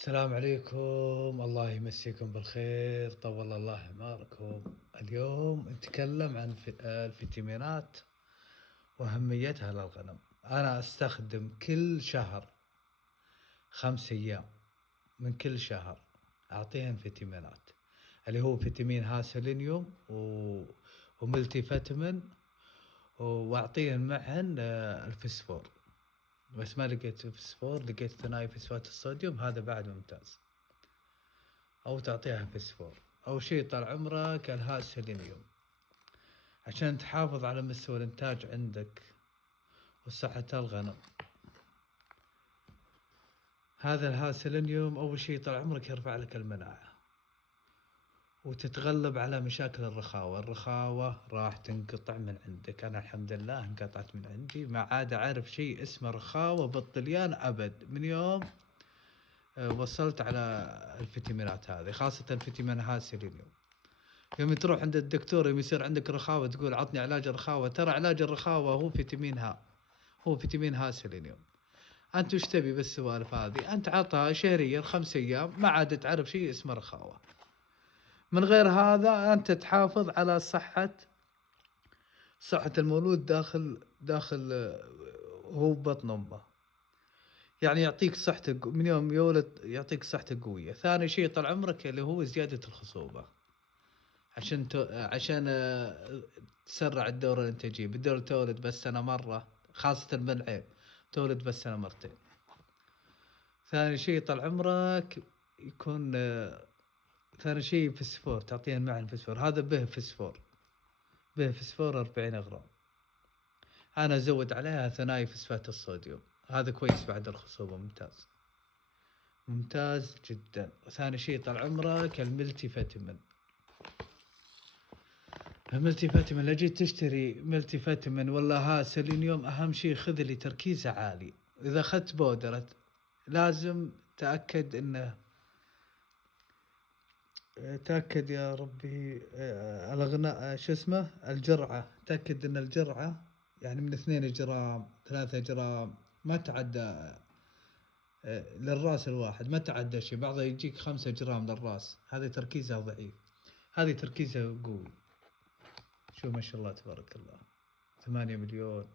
السلام عليكم، الله يمسيكم بالخير، طول الله أعماركم. اليوم نتكلم عن الفيتامينات وأهميتها للغنم. أنا أستخدم كل شهر 5 أيام من كل شهر أعطيهم فيتامينات، اللي هو فيتامين ها سيلينيوم وملتي فيتامين، وأعطيهم معهن الفسفور. بس ما لقيت فسفور، لقيت ثنائي فسفات الصوديوم، هذا بعد ممتاز. أو تعطيها فسفور. أول شي طال عمرك الهاء سيلينيوم عشان تحافظ على مستوى الإنتاج عندك وصحة الغنم. هذا الهاء سيلينيوم أول شي طال عمرك يرفع لك المناعة وتتغلب على مشاكل الرخاوة راح تنقطع من عندك. أنا الحمد لله انقطعت من عندي، ما عاد أعرف شي اسمه رخاوة بالطليان أبد من يوم وصلت على الفيتامينات هذه، خاصة الفيتامين ها سيلينيوم. يوم تروح عند الدكتور يوم يصير عندك رخاوة تقول عطني علاج الرخاوة، ترى علاج الرخاوة هو فيتامين ها، هو فيتامين ها سيلينيوم. أنت وش تبي بالسوالف هذه؟ أنت عطها شهريا 5 أيام، ما عاد تعرف شيء اسمه رخاوة. من غير هذا أنت تحافظ على صحة المولود داخل هو بطن أمه، يعني يعطيك صحتك من يوم يولد، يعطيك صحتك قوية. ثاني شيء طال عمرك اللي هو زيادة الخصوبة، عشان تسرع الدورة الإنتاجية. بالدورة تولد بس سنة مرة، خاصة بالعين تولد بس سنة مرتين. ثاني شيء طال عمرك يكون ثاني شيء فسفور، تعطيهن معا فسفور. هذا به فسفور 40 غرام. أنا أزود عليها ثنائي فسفات الصوديوم، هذا كويس بعد الخصوبة، ممتاز ممتاز جدا. ثاني شيء طال عمرك الملتي فيتامين. الملتي فيتامين لو جيت تشتري ملتي فيتامين ولا ها سيلينيوم، أهم شيء خذ اللي تركيزه عالي. إذا أخذت بودرة لازم تأكد يا ربي الغناء شو اسمه الجرعة، تأكد إن الجرعة يعني من 2 جرام 3 جرام، ما تعدى للراس الواحد، ما تعدى شيء. بعضها يجيك 5 جرام للراس، هذا تركيزه ضعيف، هذه تركيزه قوي. شو ما شاء الله تبارك الله، 8 مليون،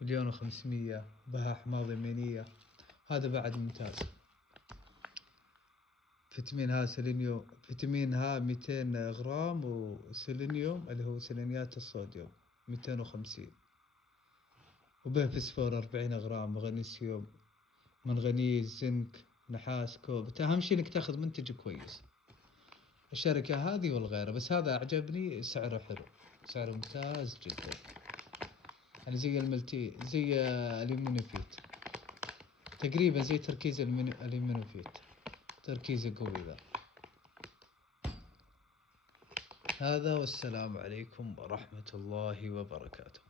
1,500,000 بها أحماض يمينية، هذا بعد ممتاز. فيتامين ها سيلينيوم، فيتامين ها 200 غرام، وسيلينيوم اللي هو سيلينيات الصوديوم 250، وبه فسفور 40 غرام، مغنيسيوم، منغنيز، زنك، نحاس، كوبت. أهم شيء إنك تاخذ منتج كويس، الشركة هذه والغيرها. بس هذا أعجبني، سعره حلو، سعره ممتاز جدا، يعني زي الملتي، زي اليمينوفيت تقريبا، زي تركيز اليمينوفيت، تركيزه قوي ذا. هذا والسلام عليكم ورحمة الله وبركاته.